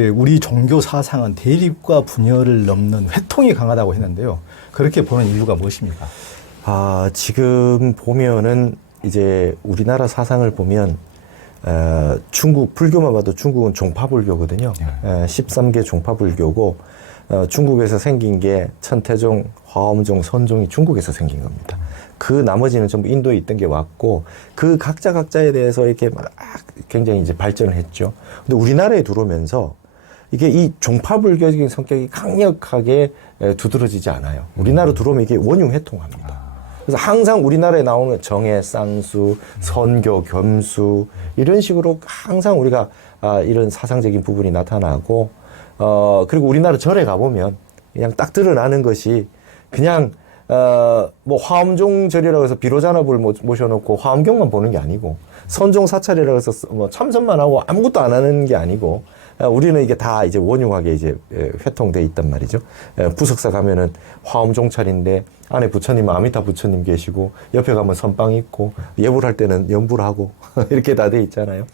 우리 종교 사상은 대립과 분열을 넘는 회통이 강하다고 했는데요. 그렇게 보는 이유가 무엇입니까? 지금 보면은 이제 우리나라 사상을 보면 중국 불교만 봐도 중국은 종파불교거든요. 13개 종파불교고 중국에서 생긴 게 천태종, 화엄종, 선종이 중국에서 생긴 겁니다. 그 나머지는 전부 인도에 있던 게 왔고 그 각자에 대해서 이렇게 막 굉장히 이제 발전을 했죠. 근데 우리나라에 들어오면서 이게 이 종파불교적인 성격이 강력하게 두드러지지 않아요. 우리나라로 들어오면 이게 원흉회통합니다. 그래서 항상 우리나라에 나오는 정해, 쌍수, 선교, 겸수 이런 식으로 항상 우리가 이런 사상적인 부분이 나타나고 그리고 우리나라 절에 가보면 그냥 딱 드러나는 것이 그냥 뭐 화엄종 절이라고 해서 비로자나불 모셔놓고 화엄경만 보는 게 아니고 선종 사찰이라고 해서 뭐 참선만 하고 아무것도 안 하는 게 아니고 우리는 이게 다 이제 원흉하게 이제 회통돼 있단 말이죠. 부석사 가면은 화엄종찰인데 안에 부처님 아미타 부처님 계시고 옆에 가면 선빵 있고 예불할 때는 연불하고 이렇게 다 돼 있잖아요.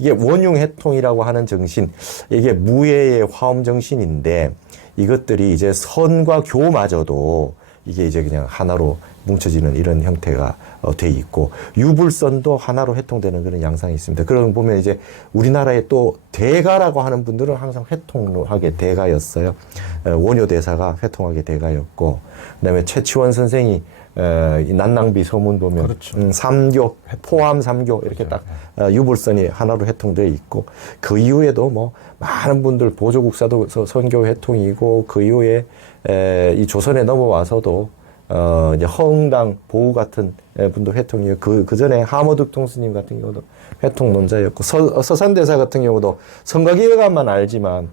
이게 원흉회통이라고 하는 정신, 이게 무예의 화엄 정신인데 이것들이 이제 선과 교마저도 이게 이제 그냥 하나로 뭉쳐지는 이런 형태가 돼 있고 유불선도 하나로 회통되는 그런 양상이 있습니다. 그러고 보면 이제 우리나라에 또 대가라고 하는 분들은 항상 회통하게 대가였어요. 원효대사가 회통하게 대가였고 그다음에 최치원 선생이 이 난낭비 서문 보면 그렇죠. 삼교 포함 삼교 이렇게 딱 유불선이 하나로 회통되어 있고 그 이후에도 뭐 많은 분들 보조국사도 선교 회통이고 그 이후에 이 조선에 넘어와서도 이제 허응당 보우 같은 분도 회통이에요. 그 전에 하모득통 스님 같은 경우도 회통론자였고 서산대사 같은 경우도 성가기감만 알지만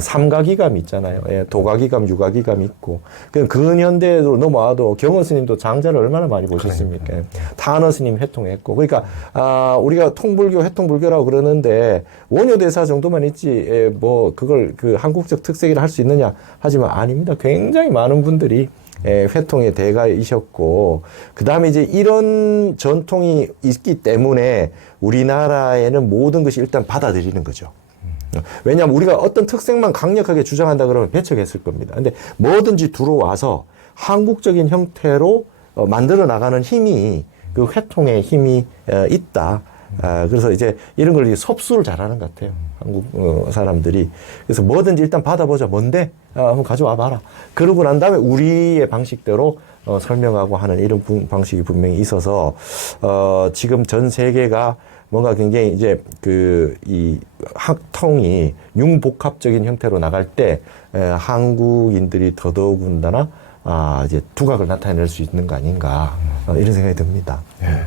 삼가기감 있잖아요. 도가기감, 유가기감 있고 그 근현대로 넘어와도 경원 스님도 장자를 얼마나 많이 보셨습니까? 탄원 스님 회통했고 그러니까 우리가 통불교, 회통불교라고 그러는데 원효대사 정도만 있지 뭐 그걸 그 한국적 특색이라 할 수 있느냐 하지만 아닙니다. 굉장히 많은 분들이 회통의 대가이셨고 그 다음에 이제 이런 전통이 있기 때문에 우리나라에는 모든 것이 일단 받아들이는 거죠. 왜냐하면 우리가 어떤 특색만 강력하게 주장한다 그러면 배척했을 겁니다. 근데 뭐든지 들어와서 한국적인 형태로 만들어 나가는 힘이 그 회통의 힘이 있다. 그래서 이제 이런 걸 섭수를 잘하는 것 같아요. 한국 사람들이. 그래서 뭐든지 일단 받아보자. 뭔데? 한번 가져와 봐라. 그러고 난 다음에 우리의 방식대로 설명하고 하는 이런 방식이 분명히 있어서 지금 전 세계가 뭔가 굉장히 이제 이 학통이 융복합적인 형태로 나갈 때 한국인들이 더더군다나 이제 두각을 나타낼 수 있는 거 아닌가 이런 생각이 듭니다. 예.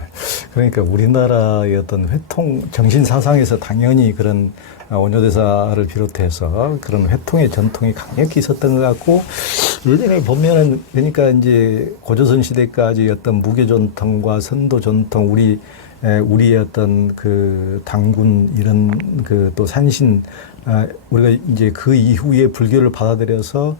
그러니까 우리나라의 어떤 회통 정신 사상에서 당연히 그런 원효대사를 비롯해서 그런 회통의 전통이 강력히 있었던 것 같고 예전에 보면은 그러니까 이제 고조선 시대까지 어떤 무교 전통과 선도 전통 우리의 어떤 그 당군 이런 그 또 산신 우리가 이제 그 이후에 불교를 받아들여서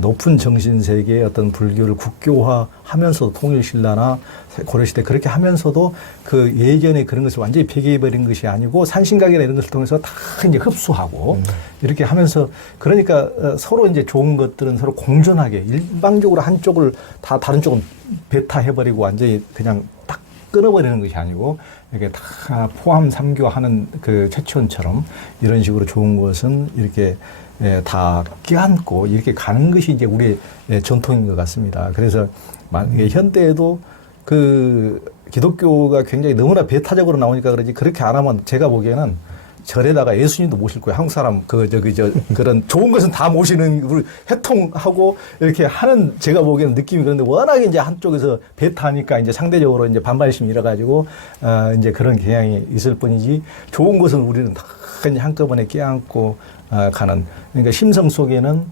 높은 정신 세계의 어떤 불교를 국교화하면서도 통일신라나 고려시대 그렇게 하면서도 그 예전에 그런 것을 완전히 폐기해버린 것이 아니고 산신각이나 이런 것을 통해서 다 이제 흡수하고 이렇게 하면서 그러니까 서로 이제 좋은 것들은 서로 공존하게 일방적으로 한쪽을 다 다른 쪽은 배타해버리고 완전히 그냥 딱 끊어버리는 것이 아니고 이렇게 다 포함 삼교하는 그 최치원처럼 이런 식으로 좋은 것은 이렇게 다 껴안고 이렇게 가는 것이 이제 우리의 전통인 것 같습니다. 그래서 현대에도 그 기독교가 굉장히 너무나 배타적으로 나오니까 그러지 그렇게 안 하면 제가 보기에는 절에다가 예수님도 모실 거예요. 한국 사람 그런 좋은 것은 다 모시는 우리 회통하고 이렇게 하는 제가 보기에는 느낌이 그런데 워낙에 이제 한쪽에서 배타하니까 이제 상대적으로 이제 반발심이 일어가지고 이제 그런 경향이 있을 뿐이지 좋은 것은 우리는 다 한꺼번에 껴안고 가는 그러니까 심성 속에는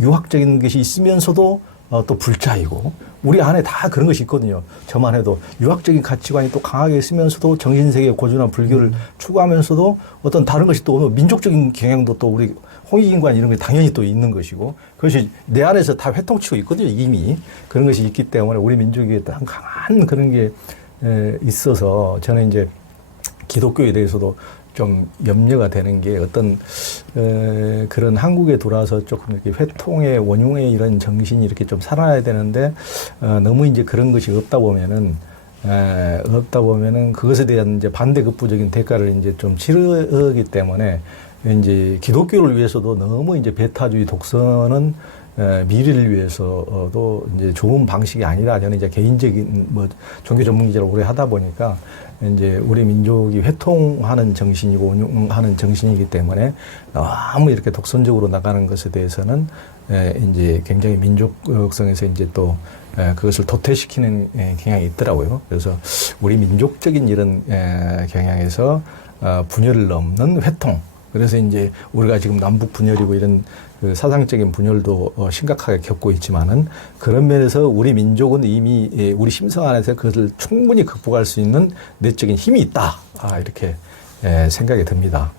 유학적인 것이 있으면서도 또 불자이고 우리 안에 다 그런 것이 있거든요. 저만 해도 유학적인 가치관이 또 강하게 있으면서도 정신세계 고전한 불교를 추구하면서도 어떤 다른 것이 또 민족적인 경향도 또 우리 홍익인관 이런 게 당연히 또 있는 것이고 그것이 내 안에서 다 회통치고 있거든요. 이미 그런 것이 있기 때문에 우리 민족에 또 강한 그런 게 있어서 저는 이제 기독교에 대해서도 좀 염려가 되는 게 어떤 그런 한국에 들어와서 조금 이렇게 회통의 원흉의 이런 정신이 이렇게 좀 살아나야 되는데 너무 이제 그런 것이 없다 보면은 그것에 대한 이제 반대급부적인 대가를 이제 좀 치르기 때문에 이제 기독교를 위해서도 너무 이제 배타주의 독선은 미래를 위해서도 이제 좋은 방식이 아니다. 저는 이제 개인적인 뭐 종교 전문 기자를 오래 하다 보니까 이제 우리 민족이 회통하는 정신이고 운용하는 정신이기 때문에 너무 이렇게 독선적으로 나가는 것에 대해서는 이제 굉장히 민족성에서 이제 또 그것을 도태시키는 경향이 있더라고요. 그래서 우리 민족적인 이런 경향에서 분열을 넘는 회통. 그래서 이제 우리가 지금 남북 분열이고 이런 그 사상적인 분열도 심각하게 겪고 있지만은 그런 면에서 우리 민족은 이미 우리 심성 안에서 그것을 충분히 극복할 수 있는 내적인 힘이 있다. 이렇게 생각이 듭니다.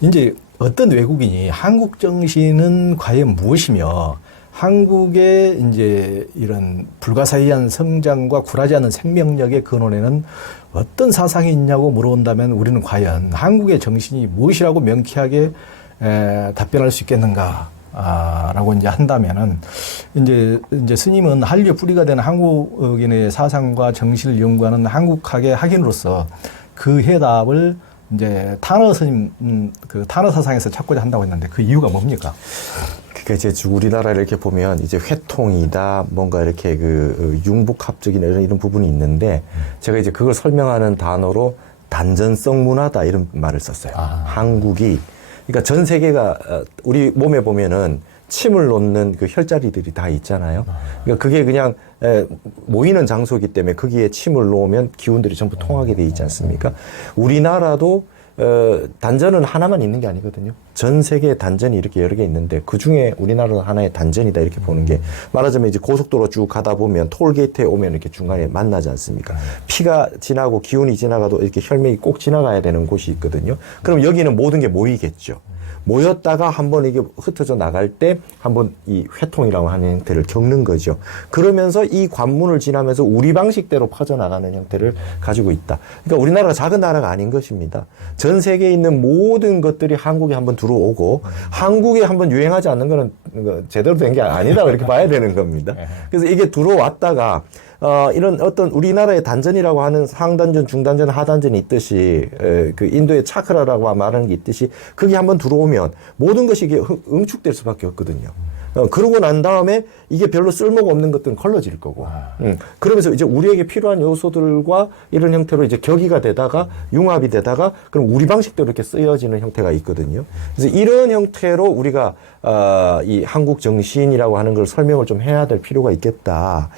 이제 어떤 외국인이 한국 정신은 과연 무엇이며 한국의 이제 이런 불가사의한 성장과 굴하지 않는 생명력의 근원에는 어떤 사상이 있냐고 물어본다면 우리는 과연 한국의 정신이 무엇이라고 명쾌하게 답변할 수 있겠는가? 라고 이제 한다면은 이제 스님은 한류의 뿌리가 되는 한국인의 사상과 정신을 연구하는 한국학의 학인으로서 그 해답을 이제 타너 스님 그 타너 사상에서 찾고자 한다고 했는데 그 이유가 뭡니까? 그러니까 이제 우리나라를 이렇게 보면 이제 회통이다, 뭔가 이렇게 그 융복합적인 이런 부분이 있는데 제가 이제 그걸 설명하는 단어로 단전성 문화다 이런 말을 썼어요. 한국이 그러니까 전 세계가 우리 몸에 보면은 침을 놓는 그 혈자리들이 다 있잖아요. 그러니까 그게 그냥 모이는 장소이기 때문에 거기에 침을 놓으면 기운들이 전부 통하게 돼 있지 않습니까? 우리나라도 단전은 하나만 있는 게 아니거든요. 전 세계에 단전이 이렇게 여러 개 있는데 그 중에 우리나라는 하나의 단전이다 이렇게 보는 게 말하자면 이제 고속도로 쭉 가다 보면 톨게이트에 오면 이렇게 중간에 만나지 않습니까? 피가 지나고 기운이 지나가도 이렇게 혈맥이 꼭 지나가야 되는 곳이 있거든요. 그럼 여기는 모든 게 모이겠죠. 모였다가 한번 이게 흩어져 나갈 때 한번 이 회통이라고 하는 형태를 겪는 거죠. 그러면서 이 관문을 지나면서 우리 방식대로 퍼져나가는 형태를 가지고 있다. 그러니까 우리나라가 작은 나라가 아닌 것입니다. 전 세계에 있는 모든 것들이 한국에 한번 들어오고 한국에 한번 유행하지 않는 거는 제대로 된 게 아니다 이렇게 봐야 되는 겁니다. 그래서 이게 들어왔다가 이런 어떤 우리나라의 단전이라고 하는 상단전, 중단전, 하단전이 있듯이 그 인도의 차크라라고 말하는 게 있듯이 그게 한번 들어오면 모든 것이 이게 응축될 수밖에 없거든요. 그러고 난 다음에 이게 별로 쓸모가 없는 것들은 걸러질 거고. 그러면서 이제 우리에게 필요한 요소들과 이런 형태로 이제 격의가 되다가 융합이 되다가 그럼 우리 방식대로 이렇게 쓰여지는 형태가 있거든요. 그래서 이런 형태로 우리가 이 한국 정신이라고 하는 걸 설명을 좀 해야 될 필요가 있겠다.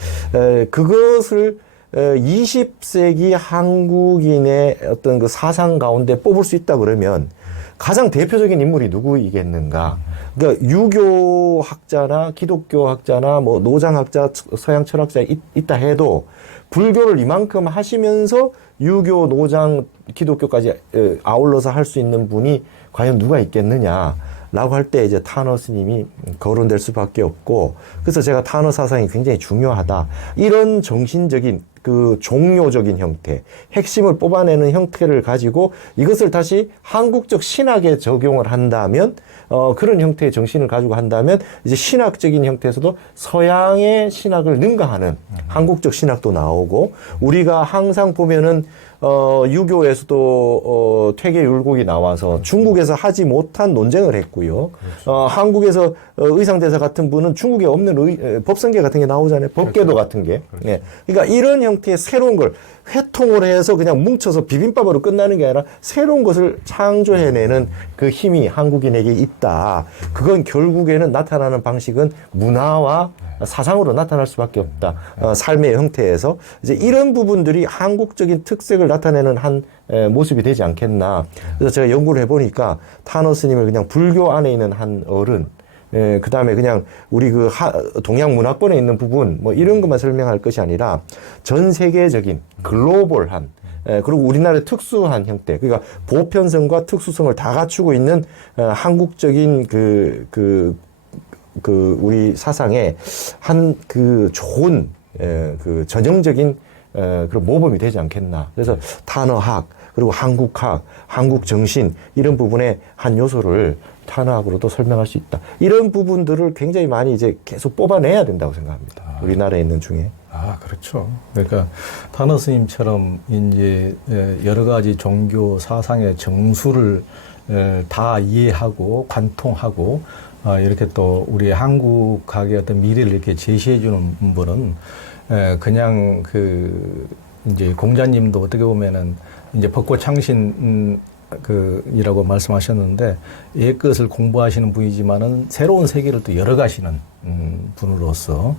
그것을 20세기 한국인의 어떤 그 사상 가운데 뽑을 수 있다 그러면 가장 대표적인 인물이 누구이겠는가? 그러니까 유교학자나 기독교학자나 뭐 노장학자, 서양 철학자 있다 해도 불교를 이만큼 하시면서 유교, 노장, 기독교까지 아울러서 할 수 있는 분이 과연 누가 있겠느냐? 라고 할 때 이제 타너 스님이 거론될 수밖에 없고, 그래서 제가 타너 사상이 굉장히 중요하다. 이런 정신적인 그 종료적인 형태, 핵심을 뽑아내는 형태를 가지고 이것을 다시 한국적 신학에 적용을 한다면, 그런 형태의 정신을 가지고 한다면 이제 신학적인 형태에서도 서양의 신학을 능가하는 한국적 신학도 나오고, 우리가 항상 보면은 유교에서도 퇴계율곡이 나와서 중국에서 하지 못한 논쟁을 했고요. 그렇죠. 한국에서 의상대사 같은 분은 중국에 없는 법성계 같은 게 나오잖아요. 법계도 그렇죠. 같은 게. 그렇죠. 예. 그러니까 이런 형태의 새로운 걸 회통을 해서 그냥 뭉쳐서 비빔밥으로 끝나는 게 아니라 새로운 것을 창조해내는 그 힘이 한국인에게 있다. 그건 결국에는 나타나는 방식은 문화와 사상으로 나타날 수밖에 없다. 삶의 형태에서 이제 이런 부분들이 한국적인 특색을 나타내는 한 모습이 되지 않겠나. 그래서 제가 연구를 해보니까 타너 스님을 그냥 불교 안에 있는 한 어른, 그 다음에 그냥 우리 그 동양 문화권에 있는 부분 뭐 이런 것만 설명할 것이 아니라 전 세계적인 글로벌한 그리고 우리나라의 특수한 형태, 그러니까 보편성과 특수성을 다 갖추고 있는 한국적인 우리 사상의 한 그 좋은 그 전형적인 그런 모범이 되지 않겠나. 그래서 탄어학, 그리고 한국학, 한국 정신 이런 부분의 한 요소를 탄화학으로도 설명할 수 있다. 이런 부분들을 굉장히 많이 이제 계속 뽑아내야 된다고 생각합니다. 우리나라에 있는 중에. 그렇죠. 그러니까 타너 스님처럼 이제 여러 가지 종교 사상의 정수를 다 이해하고 관통하고 이렇게 또 우리 한국학의 어떤 미래를 이렇게 제시해 주는 분은 그냥 이제 공자님도 어떻게 보면은 이제 벚꽃창신 이라고 말씀하셨는데 옛 것을 공부하시는 분이지만은 새로운 세계를 또 열어가시는 분으로서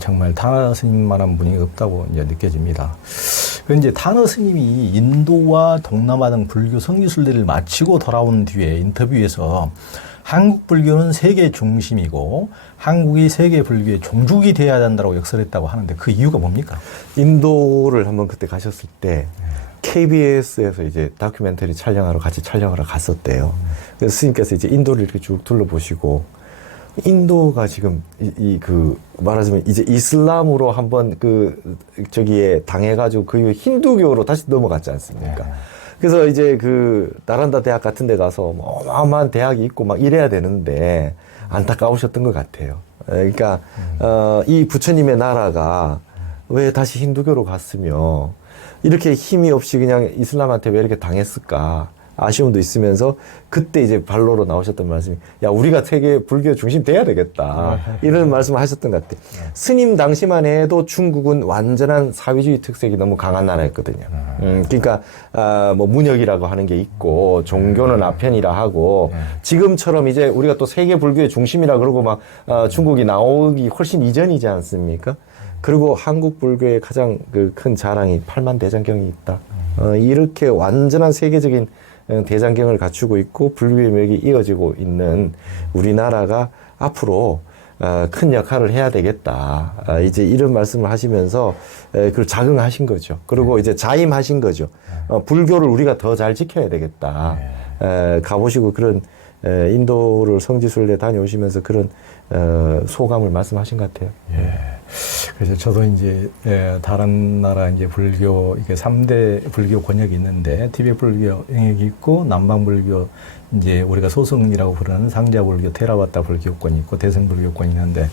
정말 타너 스님만한 분이 없다고 이제 느껴집니다. 이제 타너 스님이 인도와 동남아 등 불교 성지순례를 마치고 돌아온 뒤에 인터뷰에서 한국 불교는 세계 중심이고 한국이 세계 불교의 종주국이 돼야 된다고 역설했다고 하는데 그 이유가 뭡니까? 인도를 한번 그때 가셨을 때 KBS에서 이제 다큐멘터리 촬영하러 같이 촬영하러 갔었대요. 그래서 스님께서 이제 인도를 이렇게 쭉 둘러보시고 인도가 지금 말하자면 이제 이슬람으로 한번 저기에 당해가지고 그 이후에 힌두교로 다시 넘어갔지 않습니까? 그래서 이제 나란다 대학 같은 데 가서 뭐 어마어마한 대학이 있고 막 이래야 되는데 안타까우셨던 것 같아요. 그러니까, 이 부처님의 나라가 왜 다시 힌두교로 갔으며 이렇게 힘이 없이 그냥 이슬람한테 왜 이렇게 당했을까? 아쉬움도 있으면서 그때 이제 반로로 나오셨던 말씀이 야 우리가 세계 불교 중심 돼야 되겠다 이런 말씀을 하셨던 것 같아요. 스님 당시만 해도 중국은 완전한 사회주의 특색이 너무 강한 나라였거든요. 그러니까 뭐 문역이라고 하는 게 있고 종교는 아편이라 하고 지금처럼 이제 우리가 또 세계 불교의 중심이라 그러고 막 중국이 나오기 훨씬 이전이지 않습니까? 그리고 한국 불교의 가장 큰 자랑이 8만 대장경이 있다. 이렇게 완전한 세계적인 대장경을 갖추고 있고 불교의 맥이 이어지고 있는 우리나라가 앞으로 큰 역할을 해야 되겠다. 이제 이런 말씀을 하시면서 그걸 자긍하신 거죠. 그리고 이제 자임하신 거죠. 불교를 우리가 더 잘 지켜야 되겠다. 가보시고 그런 인도를 성지순례 다녀오시면서 그런 소감을 말씀하신 것 같아요. 그래서 저도 이제 다른 나라 이제 불교 이게 3대 불교 권역이 있는데 티베트 불교 영역이 있고 남방 불교 이제 우리가 소승이라고 부르는 상자 불교, 테라와타 불교권이 있고 대승 불교권이 있는데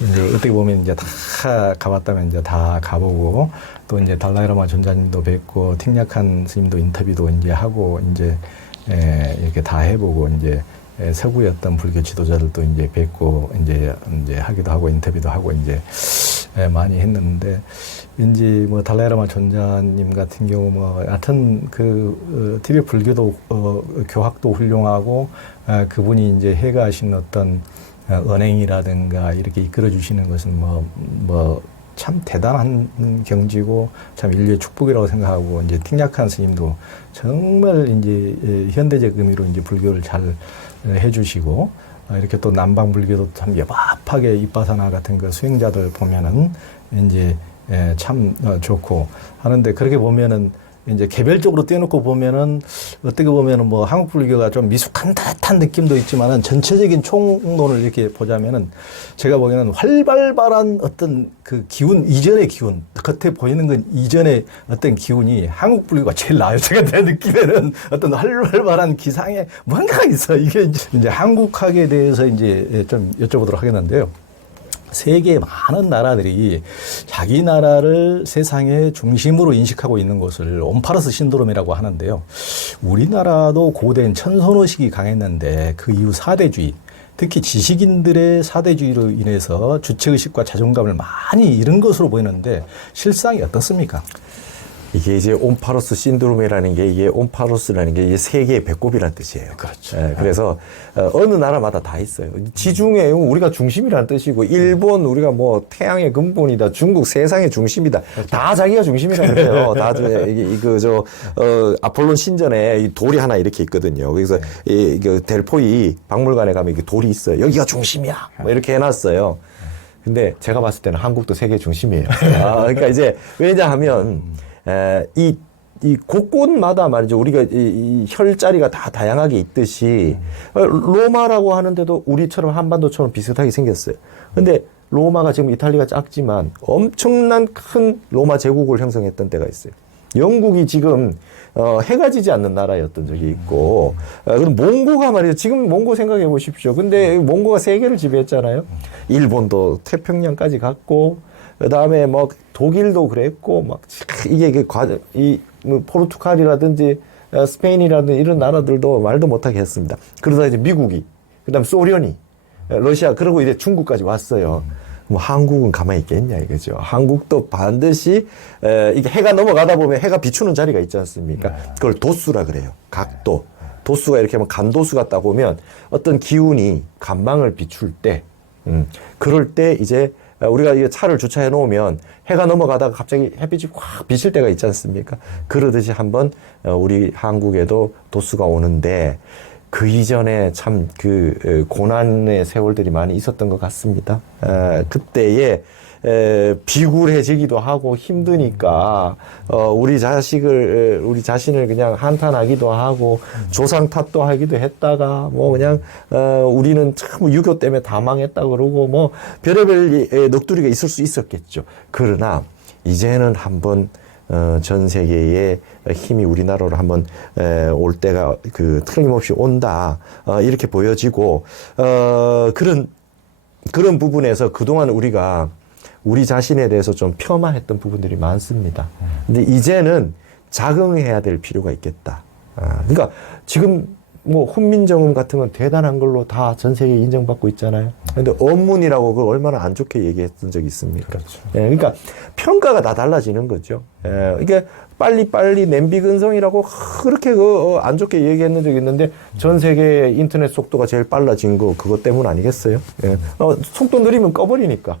이제 어떻게 보면 이제 다 가봤다면 이제 다 가보고 또 이제 달라이라마 전자님도 뵙고 틱략한 스님도 인터뷰도 이제 하고 이제 이렇게 다 해보고 이제 서구의 어떤 불교 지도자들도 이제 뵙고 이제 하기도 하고 인터뷰도 하고 이제 많이 했는데 왠지 뭐 달라이라마 전자님 같은 경우 뭐 하여튼 티베트 불교도 교학도 훌륭하고 그분이 이제 해가하신 어떤 언행이라든가 이렇게 이끌어 주시는 것은 뭐 참 대단한 경지고 참 인류의 축복이라고 생각하고 이제 틱략한 스님도 정말 이제 현대적 의미로 이제 불교를 잘 해주시고 이렇게 또 남방 불교도 참 여박하게 이빠사나 같은 그 수행자들 보면은 이제 참 좋고 하는데 그렇게 보면은 이제 개별적으로 떼놓고 보면은 어떻게 보면은 뭐 한국 불교가 좀 미숙한 듯한 느낌도 있지만은 전체적인 총론을 이렇게 보자면은 제가 보기에는 활발한 어떤 그 기운 이전의 기운 겉에 보이는 건 이전의 어떤 기운이 한국 불교가 제일 나아요. 제가 내 느낌에는 어떤 활발한 기상에 뭔가 있어. 이게 이제 한국학에 대해서 이제 좀 여쭤보도록 하겠는데요. 세계 많은 나라들이 자기 나라를 세상의 중심으로 인식하고 있는 것을 옴파르스 신드롬이라고 하는데요. 우리나라도 고대엔 천선호식이 강했는데 그 이후 사대주의, 특히 지식인들의 사대주의로 인해서 주체의식과 자존감을 많이 잃은 것으로 보이는데 실상이 어떻습니까? 이게 이제 옴파로스 신드롬이라는 게 이게 옴파로스라는 게 이게 세계의 배꼽이라는 뜻이에요. 그렇죠. 그래서 어느 나라마다 다 있어요. 지중해 우리가 중심이라는 뜻이고 일본 우리가 뭐 태양의 근본이다. 중국 세상의 중심이다. 다 자기가 중심이라 그래요. 다 아폴론 신전에 이 돌이 하나 이렇게 있거든요. 그래서 이 델포이 박물관에 가면 이게 돌이 있어요. 여기가 중심이야. 뭐 이렇게 해놨어요. 근데 제가 봤을 때는 한국도 세계 중심이에요. 그러니까 이제 왜냐하면 이 곳곳마다 말이죠. 우리가 이 혈자리가 다 다양하게 있듯이 로마라고 하는데도 우리처럼 한반도처럼 비슷하게 생겼어요. 근데 로마가 지금 이탈리아가 작지만 엄청난 큰 로마 제국을 형성했던 때가 있어요. 영국이 지금 해가 지지 않는 나라였던 적이 있고, 그럼 몽고가 말이죠. 지금 몽고 생각해 보십시오. 근데 몽고가 세계를 지배했잖아요. 일본도 태평양까지 갔고, 그 다음에 뭐 독일도 그랬고, 막 이게 뭐 포르투갈이라든지 스페인이라든지 이런 나라들도 말도 못하게 했습니다. 그러다 이제 미국이, 그 다음 소련이, 러시아, 그리고 이제 중국까지 왔어요. 뭐 한국은 가만히 있겠냐 이거죠. 한국도 반드시 이게 해가 넘어가다 보면 해가 비추는 자리가 있지 않습니까? 그걸 도수라 그래요. 각도. 도수가 이렇게 뭐 간도수 같다 보면 어떤 기운이 간망을 비출 때, 그럴 때 이제 우리가 이게 차를 주차해 놓으면 해가 넘어가다가 갑자기 햇빛이 확 비칠 때가 있지 않습니까? 그러듯이 한번 우리 한국에도 도수가 오는데, 그 이전에 참 고난의 세월들이 많이 있었던 것 같습니다. 그때에 비굴해지기도 하고 힘드니까 우리 자신을 그냥 한탄하기도 하고 조상 탓도 하기도 했다가 뭐 그냥 우리는 참 유교 때문에 다 망했다 그러고 뭐 별의별 넋두리가 있을 수 있었겠죠. 그러나 이제는 한번 전 세계의 힘이 우리나라로 한번 올 때가 틀림없이 온다, 이렇게 보여지고, 그런 부분에서 그동안 우리가 우리 자신에 대해서 좀 폄하했던 부분들이 많습니다. 근데 이제는 자긍해야 될 필요가 있겠다. 그러니까 지금 뭐 훈민정음 같은 건 대단한 걸로 다 전 세계에 인정받고 있잖아요. 근데 언문이라고 그걸 얼마나 안 좋게 얘기했던 적이 있습니까? 그렇죠. 예, 그러니까 평가가 다 달라지는 거죠. 이게 빨리 냄비근성이라고 그렇게 안 좋게 얘기했는 적이 있는데 전 세계 인터넷 속도가 제일 빨라진 거 그것 때문 아니겠어요? 예. 속도 느리면 꺼버리니까.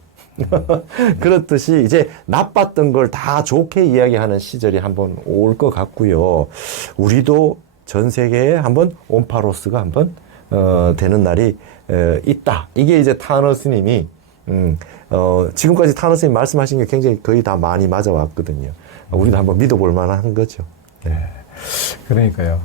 그렇듯이 이제 나빴던 걸 다 좋게 이야기하는 시절이 한번 올 것 같고요. 우리도 전 세계에 한번 온파로스가 한번 되는 날이 있다. 이게 이제 타너 스님이 지금까지 타너 스님 말씀하신 게 굉장히 거의 다 많이 맞아왔거든요. 우리도 한번 믿어볼 만한 거죠. 네. 그러니까요.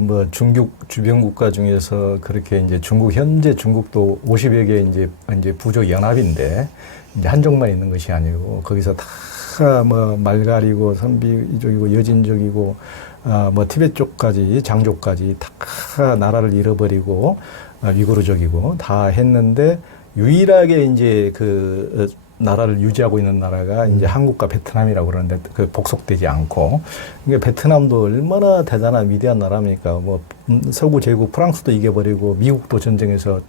뭐 중국 주변 국가 중에서 그렇게 이제 현재 중국도 50여 개 이제 부족 연합인데 이제 한족만 있는 것이 아니고 거기서 다 뭐 말가리고 선비족이고 여진족이고 뭐 티베트 쪽까지 장족까지 다 나라를 잃어버리고 위구르족이고 다 했는데 유일하게 이제 나라를 유지하고 있는 나라가 이제 한국과 베트남이라고 그러는데 복속되지 않고, 그러니까 베트남도 얼마나 대단한 위대한 나라입니까? 뭐 서구 제국 프랑스도 이겨버리고 미국도 전쟁에서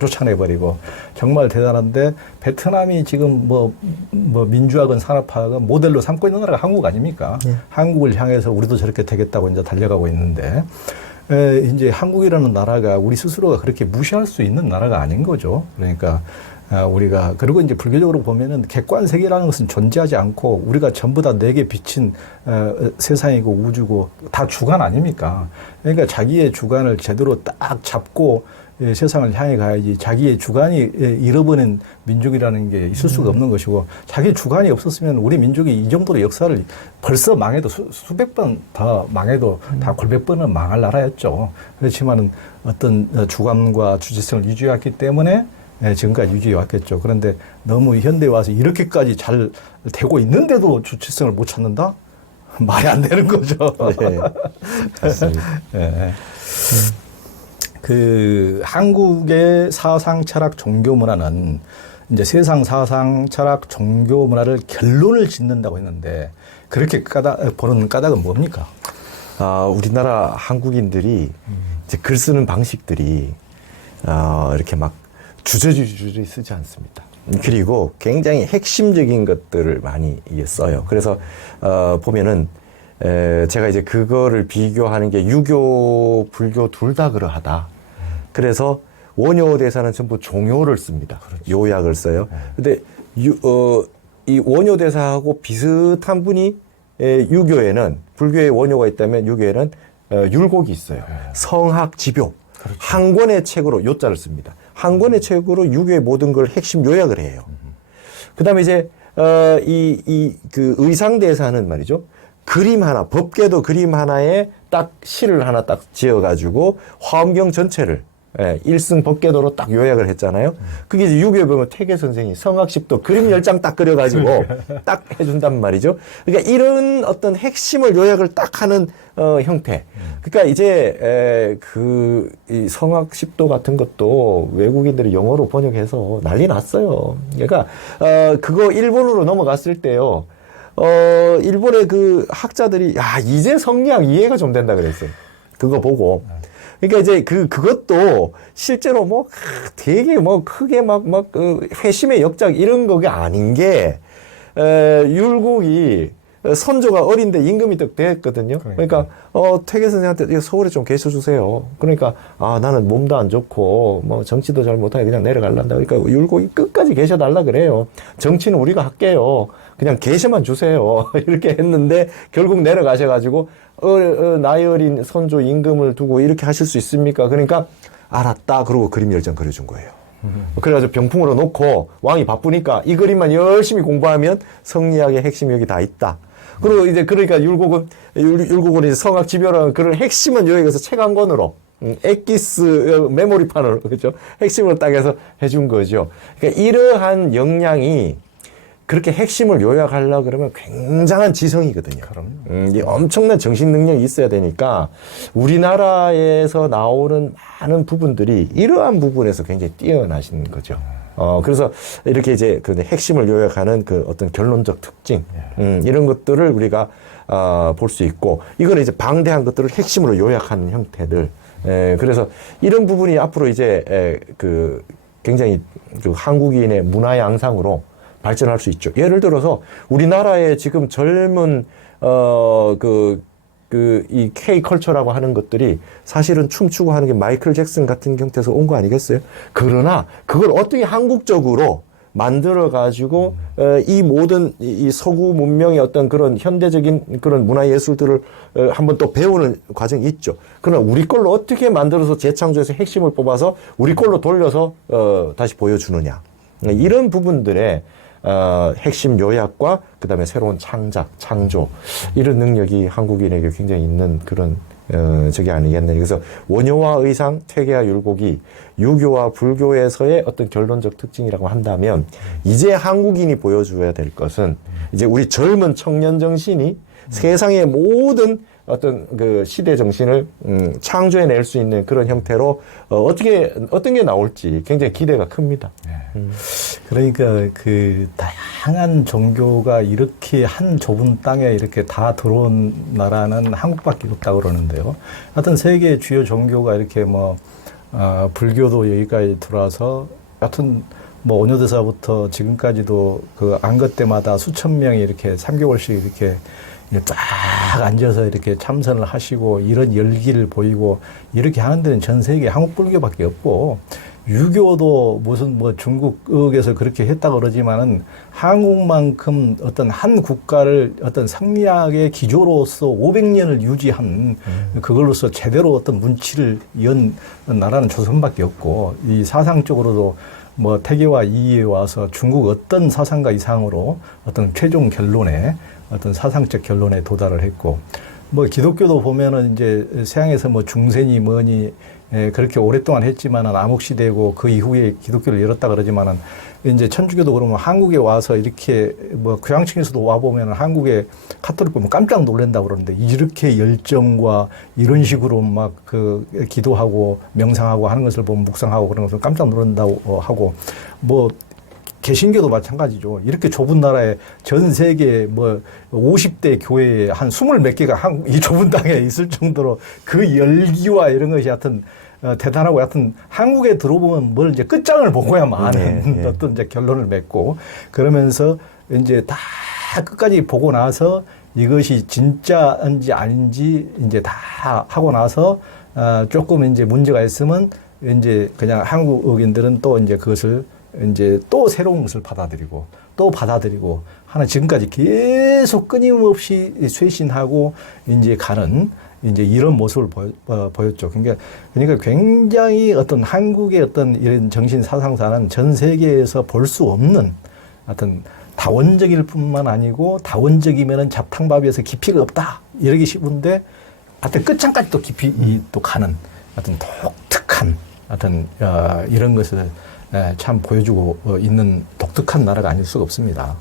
쫓아내버리고 정말 대단한데 베트남이 지금 뭐 민주화건 산업화건 모델로 삼고 있는 나라가 한국 아닙니까? 한국을 향해서 우리도 저렇게 되겠다고 이제 달려가고 있는데. 이제 한국이라는 나라가 우리 스스로가 그렇게 무시할 수 있는 나라가 아닌 거죠. 그러니까 우리가 그리고 이제 불교적으로 보면은 객관세계라는 것은 존재하지 않고 우리가 전부 다 내게 비친 세상이고 우주고 다 주관 아닙니까? 그러니까 자기의 주관을 제대로 딱 잡고 세상을 향해 가야지. 자기의 주관이 잃어버린 민족이라는 게 있을 수가 없는 것이고, 자기 주관이 없었으면 우리 민족이 이 정도로 역사를 벌써 망해도 수백 번 더 망해도 다 골백 번은 망할 나라였죠. 그렇지만은 어떤 주관과 주체성을 유지해왔기 때문에 지금까지 유지해 왔겠죠. 그런데 너무 현대에 와서 이렇게까지 잘 되고 있는데도 주체성을 못 찾는다? 말이 안 되는 거죠. 네. 맞습니다. 네. 한국의 사상, 철학, 종교 문화는 이제 세상 사상, 철학, 종교 문화를 결론을 짓는다고 했는데 그렇게 보는 까닭은 뭡니까? 우리나라 한국인들이 이제 글 쓰는 방식들이 이렇게 막 주저주저리 쓰지 않습니다. 그리고 굉장히 핵심적인 것들을 많이 써요. 그래서 보면은 제가 이제 그거를 비교하는 게 유교, 불교 둘 다 그러하다. 그래서 원효 대사는 전부 종요를 씁니다. 그렇죠. 요약을 써요. 근데 이 원효 대사하고 비슷한 분이 유교에는, 불교에 원효가 있다면 유교에는 율곡이 있어요. 성학, 집요. 그렇죠. 한 권의 책으로 요자를 씁니다. 한 권의 책으로 유교의 모든 걸 핵심 요약을 해요. 그 다음에 이제 그 의상대사는 말이죠. 그림 하나, 법궤도 그림 하나에 딱 시를 하나 딱 지어가지고 화엄경 전체를 예, 1승 법궤도로 딱 요약을 했잖아요. 그게 이제 유교에 보면 태계 선생이 성학십도 그림 10장 딱 그려가지고 딱 해준단 말이죠. 그러니까 이런 어떤 핵심을 요약을 딱 하는 형태. 그러니까 이제 이 성학십도 같은 것도 외국인들이 영어로 번역해서 난리 났어요. 그러니까 그거 일본으로 넘어갔을 때요. 일본의 그 학자들이 야 이제 성리학 이해가 좀 된다 그랬어요. 그거 보고. 그러니까 이제 그것도 실제로 뭐 되게 뭐 크게 회심의 역작 이런 거가 아닌 게 율곡이 선조가 어린데 임금이 딱 됐거든요. 그러니까 태계 선생한테 서울에 좀 계셔주세요. 그러니까 나는 몸도 안 좋고 뭐 정치도 잘 못하게 그냥 내려갈란다. 그러니까 율곡이 끝까지 계셔달라 그래요. 정치는 우리가 할게요. 그냥 계셔만 주세요. 이렇게 했는데 결국 내려가셔가지고 나이 어린 선조 임금을 두고 이렇게 하실 수 있습니까? 그러니까 알았다. 그러고 그림 10장 그려준 거예요. 그래가지고 병풍으로 놓고 왕이 바쁘니까 이 그림만 열심히 공부하면 성리학의 핵심이 여기 다 있다. 그리고 이제 그러니까 율곡은 이제 성학 지별하는 그런 핵심은 요약해서 책 한 권으로 엑기스 메모리판으로 그죠? 핵심을 딱 해서 해준 거죠. 그러니까 이러한 역량이 그렇게 핵심을 요약하려고 그러면 굉장한 지성이거든요. 이게 엄청난 정신 능력이 있어야 되니까 우리나라에서 나오는 많은 부분들이 이러한 부분에서 굉장히 뛰어나신 거죠. 그래서 이렇게 이제 그 핵심을 요약하는 그 어떤 결론적 특징, 이런 것들을 우리가 볼 수 있고, 이거는 이제 방대한 것들을 핵심으로 요약하는 형태들. 그래서 이런 부분이 앞으로 이제 그 굉장히 그 한국인의 문화 양상으로 발전할 수 있죠. 예를 들어서 우리나라의 지금 젊은 이 K컬처라고 하는 것들이 사실은 춤추고 하는 게 마이클 잭슨 같은 형태에서 온 거 아니겠어요? 그러나 그걸 어떻게 한국적으로 만들어 가지고 이 모든 이 서구 문명의 어떤 그런 현대적인 그런 문화 예술들을 한번 또 배우는 과정이 있죠. 그러나 우리 걸로 어떻게 만들어서 재창조해서 핵심을 뽑아서 우리 걸로 돌려서 다시 보여주느냐. 이런 부분들의 핵심 요약과 그다음에 새로운 창작, 창조 이런 능력이 한국인에게 굉장히 있는 그런 저게 아니겠네. 그래서 원효와 의상, 퇴계와 율곡이 유교와 불교에서의 어떤 결론적 특징이라고 한다면 이제 한국인이 보여줘야 될 것은 이제 우리 젊은 청년 정신이 세상의 모든 어떤 그 시대 정신을 창조해낼 수 있는 그런 형태로 어떤 게 나올지 굉장히 기대가 큽니다. 그러니까 그 다양한 종교가 이렇게 한 좁은 땅에 이렇게 다 들어온 나라는 한국밖에 없다고 그러는데요. 하여튼 세계 주요 종교가 이렇게 불교도 여기까지 들어와서 하여튼 원효대사부터 지금까지도 그 안거 때마다 수천 명이 이렇게 3개월씩 이렇게 쫙 앉아서 이렇게 참선을 하시고 이런 열기를 보이고 이렇게 하는 데는 전 세계 한국 불교밖에 없고, 유교도 무슨 중국에서 그렇게 했다 그러지만은 한국만큼 어떤 한 국가를 어떤 성리학의 기조로서 500년을 유지한 그걸로서 제대로 어떤 문치를 연 나라는 조선밖에 없고, 이 사상적으로도 태계와 이에 와서 중국 어떤 사상가 이상으로 어떤 최종 결론에 어떤 사상적 결론에 도달을 했고, 기독교도 보면은 이제 서양에서 중세니 뭐니 그렇게 오랫동안 했지만은 암흑시대고 그 이후에 기독교를 열었다 그러지만은 이제 천주교도 그러면 한국에 와서 이렇게 교황청에서도 와보면은 한국에 카톨릭 보면 깜짝 놀란다고 그러는데, 이렇게 열정과 이런 식으로 기도하고 명상하고 하는 것을 보면 묵상하고 그런 것을 깜짝 놀란다고 하고, 개신교도 마찬가지죠. 이렇게 좁은 나라에 전 세계 50대 교회에 한 20몇 개가 이 좁은 땅에 있을 정도로 그 열기와 이런 것이 하여튼 대단하고, 하여튼 한국에 들어보면 뭘 이제 끝장을 보고야만 어떤 이제 결론을 맺고, 그러면서 이제 다 끝까지 보고 나서 이것이 진짜인지 아닌지 이제 다 하고 나서 조금 이제 문제가 있으면 이제 그냥 한국인들은 또 이제 그것을 이제 또 새로운 것을 받아들이고 또 받아들이고 하는, 지금까지 계속 끊임없이 쇄신하고 이제 가는 이제 이런 모습을 보였죠. 그러니까 굉장히 어떤 한국의 어떤 이런 정신 사상사는 전 세계에서 볼 수 없는 어떤 다원적일 뿐만 아니고, 다원적이면은 잡탕밥에서 깊이가 없다 이러기 쉬운데 하여튼 끝장까지 또 깊이 또 가는 어떤 독특한 하여튼 이런 것을 참 보여주고 있는 독특한 나라가 아닐 수가 없습니다.